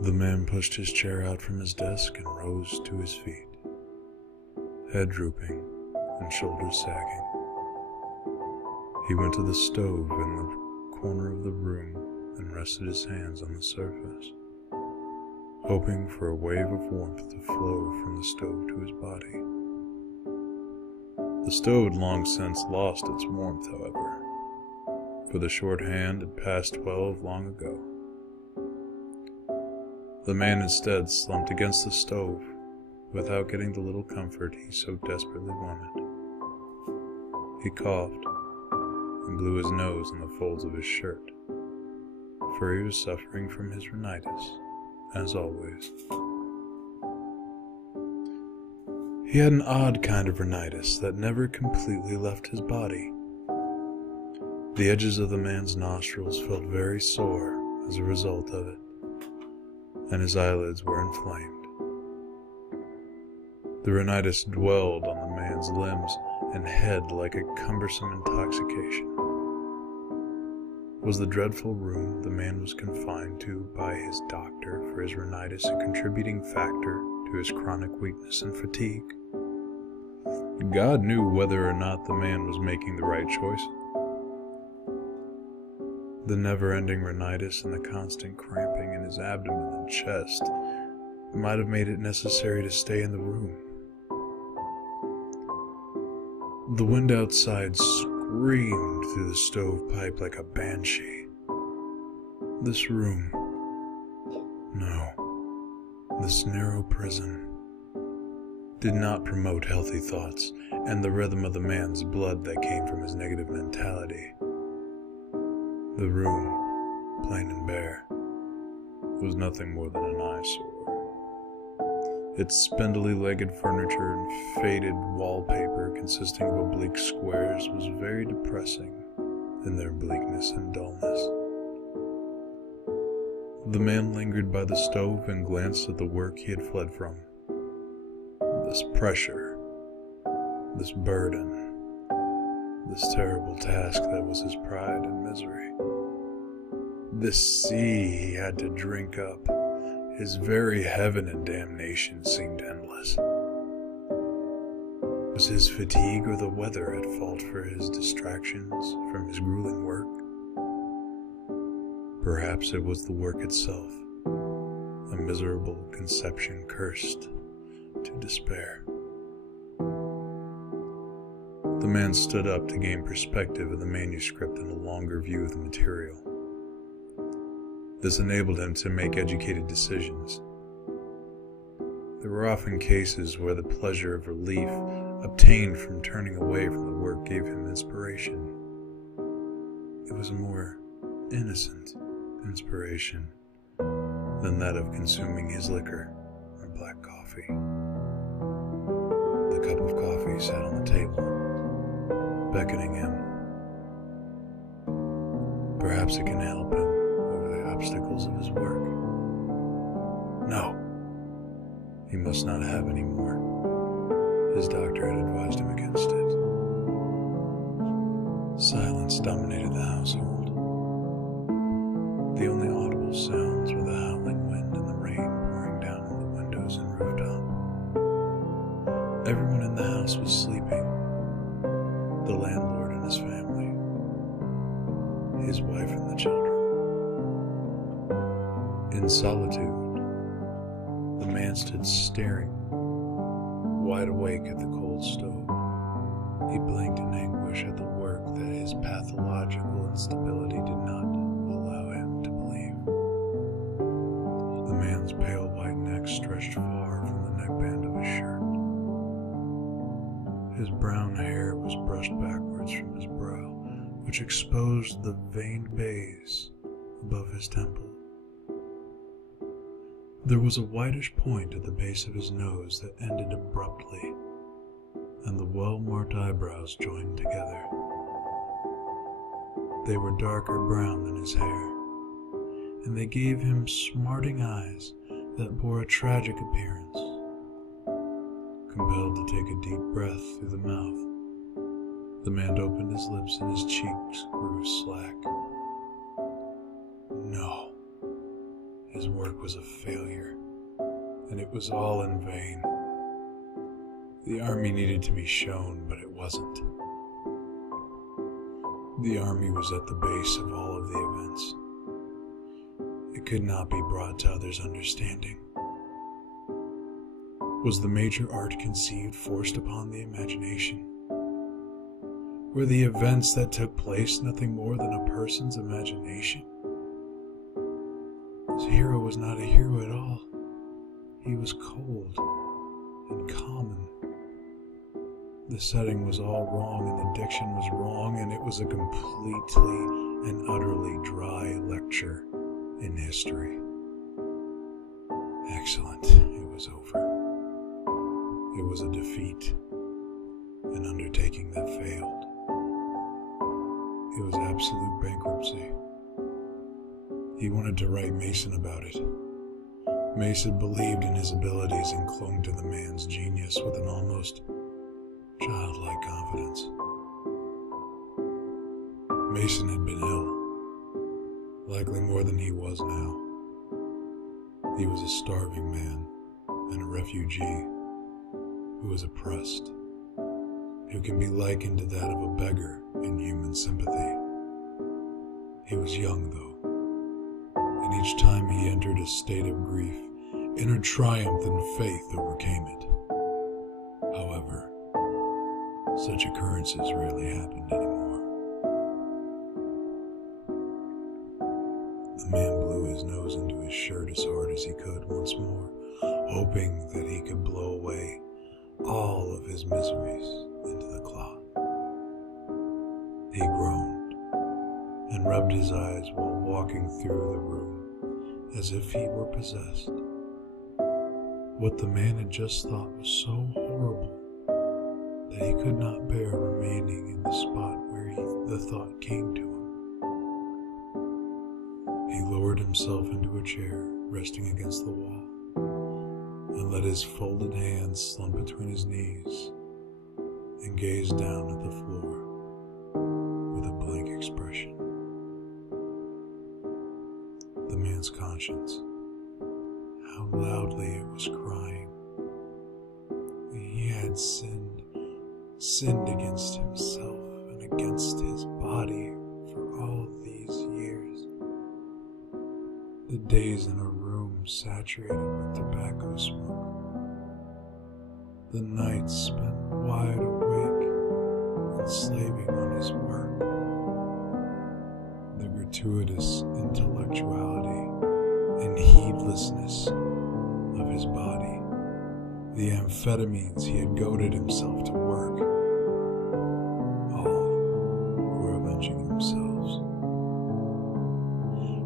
The man pushed his chair out from his desk and rose to his feet, head drooping and shoulders sagging. He went to the stove in the corner of the room and rested his hands on the surface, hoping for a wave of warmth to flow from the stove to his body. The stove had long since lost its warmth, however, for the short hand had passed 12 long ago. The man instead slumped against the stove without getting the little comfort he so desperately wanted. He coughed and blew his nose on the folds of his shirt, for he was suffering from his rhinitis, as always. He had an odd kind of rhinitis that never completely left his body. The edges of the man's nostrils felt very sore as a result of it, and his eyelids were inflamed. The rhinitis dwelled on the man's limbs and head like a cumbersome intoxication. Was the dreadful room the man was confined to by his doctor for his rhinitis a contributing factor to his chronic weakness and fatigue? God knew whether or not the man was making the right choice. The never-ending rhinitis and the constant cramping in his abdomen and chest might have made it necessary to stay in the room. The wind outside screamed through the stovepipe like a banshee. This room, no, this narrow prison, did not promote healthy thoughts and the rhythm of the man's blood that came from his negative mentality. The room, plain and bare, was nothing more than an eyesore. Its spindly-legged furniture and faded wallpaper consisting of oblique squares was very depressing in their bleakness and dullness. The man lingered by the stove and glanced at the work he had fled from. This pressure, this burden, this terrible task that was his pride and misery. This sea he had to drink up, his very heaven and damnation seemed endless. Was his fatigue or the weather at fault for his distractions from his grueling work? Perhaps it was the work itself, a miserable conception cursed to despair. The man stood up to gain perspective of the manuscript and a longer view of the material. This enabled him to make educated decisions. There were often cases where the pleasure of relief obtained from turning away from the work gave him inspiration. It was a more innocent inspiration than that of consuming his liquor or black coffee. The cup of coffee sat on the table, beckoning him. Perhaps it can help him over the obstacles of his work. No, he must not have any more. His doctor had advised him against it. Silence dominated the household. The only audible sounds were the howling wind and the rain pouring down on the windows and rooftop. Everyone in the house was sleeping. The landlord and his family, his wife and the children. In solitude, the man stood staring, wide awake at the cold stove. He blinked in anguish at the work that his pathological instability did not allow him to believe. The man's pale white neck stretched far from the neckband of his shirt. His brown hair was brushed backwards from his brow, which exposed the veined bays above his temple. There was a whitish point at the base of his nose that ended abruptly, and the well-marked eyebrows joined together. They were darker brown than his hair, and they gave him smarting eyes that bore a tragic appearance. Compelled to take a deep breath through the mouth, the man opened his lips and his cheeks grew slack. No, his his work was a failure, and it was all in vain. The army needed to be shown, but it wasn't. The army was at the base of all of the events. It could not be brought to others' understanding. Was the major art conceived forced upon the imagination? Were the events that took place nothing more than a person's imagination? This hero was not a hero at all. He was cold and common. The setting was all wrong, and the diction was wrong, and it was a completely and utterly dry lecture in history. Excellent. It was over. It was a defeat, an undertaking that failed. It was absolute bankruptcy. He wanted to write Mason about it. Mason believed in his abilities and clung to the man's genius with an almost childlike confidence. Mason had been ill, likely more than he was now. He was a starving man and a refugee who was oppressed, who can be likened to that of a beggar in human sympathy. He was young, though, and each time he entered a state of grief, inner triumph and faith overcame it. However, such occurrences rarely happened anymore. The man blew his nose into his shirt as hard as he could once more, hoping that he could blow away all of his miseries into the cloth. He groaned and rubbed his eyes while walking through the room as if he were possessed. What the man had just thought was so horrible that he could not bear remaining in the spot where the thought came to him. He lowered himself into a chair, resting against the wall, and let his folded hands slump between his knees and gazed down at the floor with a blank expression. The man's conscience, how loudly it was crying. He had sinned against himself and against his body for all these years. The days in a room saturated with tobacco smoke. The nights spent wide awake and slaving on his work. The gratuitous intellectuality and heedlessness of his body. The amphetamines he had goaded himself to work. All were avenging themselves.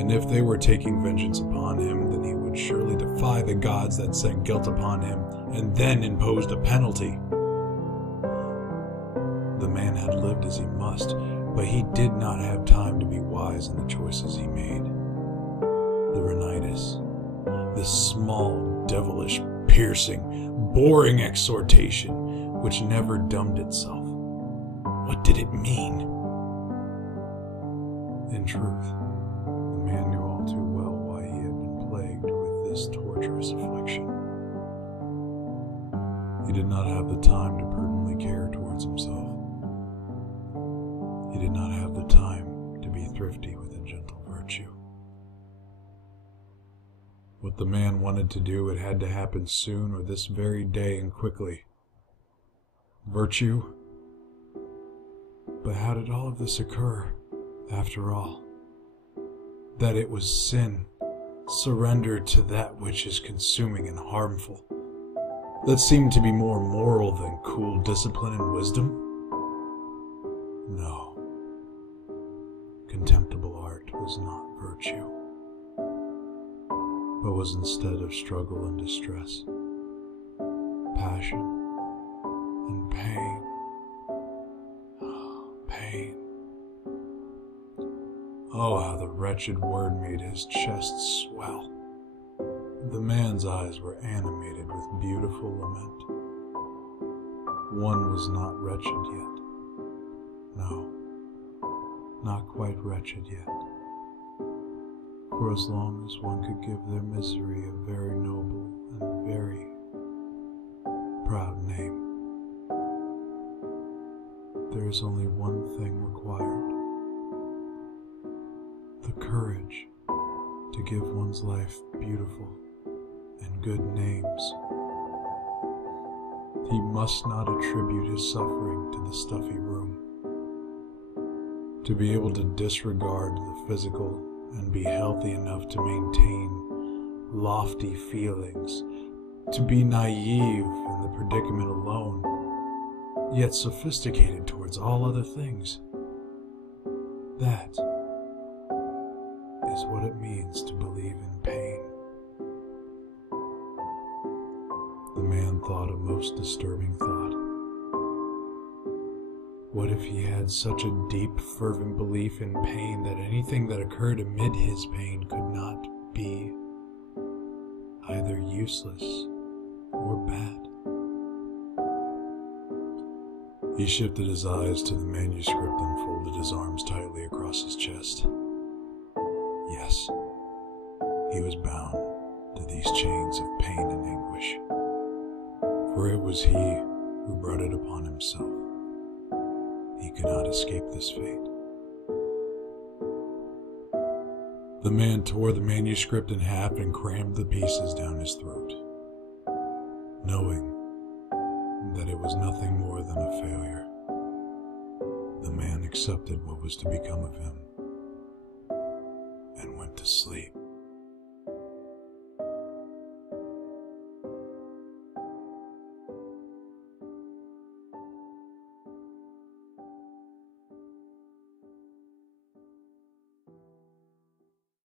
And if they were taking vengeance upon him, then he would surely defy the gods that sent guilt upon him and then imposed a penalty. The man had lived as he must, but he did not have time to be wise in the choices he made. The rhinitis, this small, devilish, piercing, boring exhortation which never dumbed itself. What did it mean? In truth, the man knew all too well why he had been plagued with this torturous affliction. He did not have the time to prudently care towards himself. He did not have the time to be thrifty with a gentle virtue. What the man wanted to do, it had to happen soon or this very day and quickly. Virtue? But how did all of this occur, after all? That it was sin, surrender to that which is consuming and harmful, that seemed to be more moral than cool discipline and wisdom? No. Contemptible art was not virtue, but was instead of struggle and distress, passion and pain. Pain. Oh, how the wretched word made his chest swell. The man's eyes were animated with beautiful lament. One was not wretched yet. No, not quite wretched yet. for as long as one could give their misery a very noble and very proud name. There is only one thing required: the courage to give one's life beautiful and good names. He must not attribute his suffering to the stuffy room. To be able to disregard the physical and be healthy enough to maintain lofty feelings, to be naive in the predicament alone, yet sophisticated towards all other things. That is what it means to believe in pain. The man thought a most disturbing thought. What if he had such a deep, fervent belief in pain that anything that occurred amid his pain could not be either useless or bad? He shifted his eyes to the manuscript and folded his arms tightly across his chest. Yes, he was bound to these chains of pain and anguish, for it was he who brought it upon himself. He could not escape this fate. The man tore the manuscript in half and crammed the pieces down his throat, knowing that it was nothing more than a failure. The man accepted what was to become of him and went to sleep.